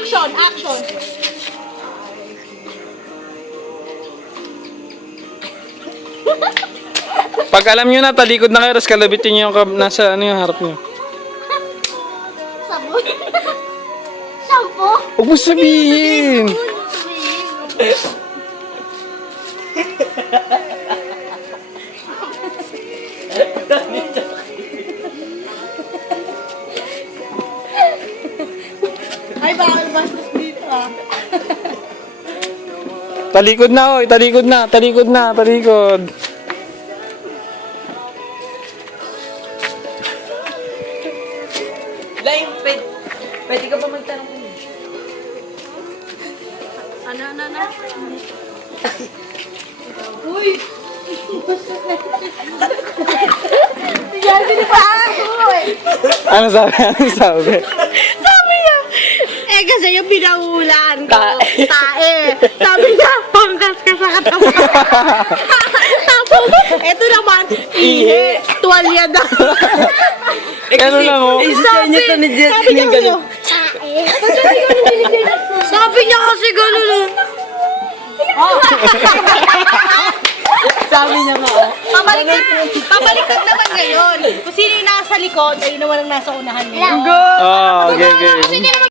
Action! Action! Pag alam nyo na, talikod na kayo, tapos kalabitin nyo yung nasa ano yung harap nyo. Sabon. Shampoo. Huwag mo sabihin! Ay, bawal bastos dito ah. Talikod na, oy! Talikod na! Talikod na! Talikod! Lain, pwede ka ba magtanong ko? Ano? Uy! Yan, sinipahan ko eh. Ano sabi? Ano sabi? Sabi niya, eh kasi yung pinaulan ko, tae. Sabi niya, pangkas ka sa katawan. Tapos, eto naman, ihe, tuwalya daw. Ano lang, oh? Isa niya to ni Jess. Sabi niya kasi, sabi niya kasi gano'n. Sabi niya nga, oh. Pabaliktad naman ngayon. Kung sino yung nasa likod, ayun naman ang nasa unahan ngayon. Oh, okay, okay. Kasi hindi naman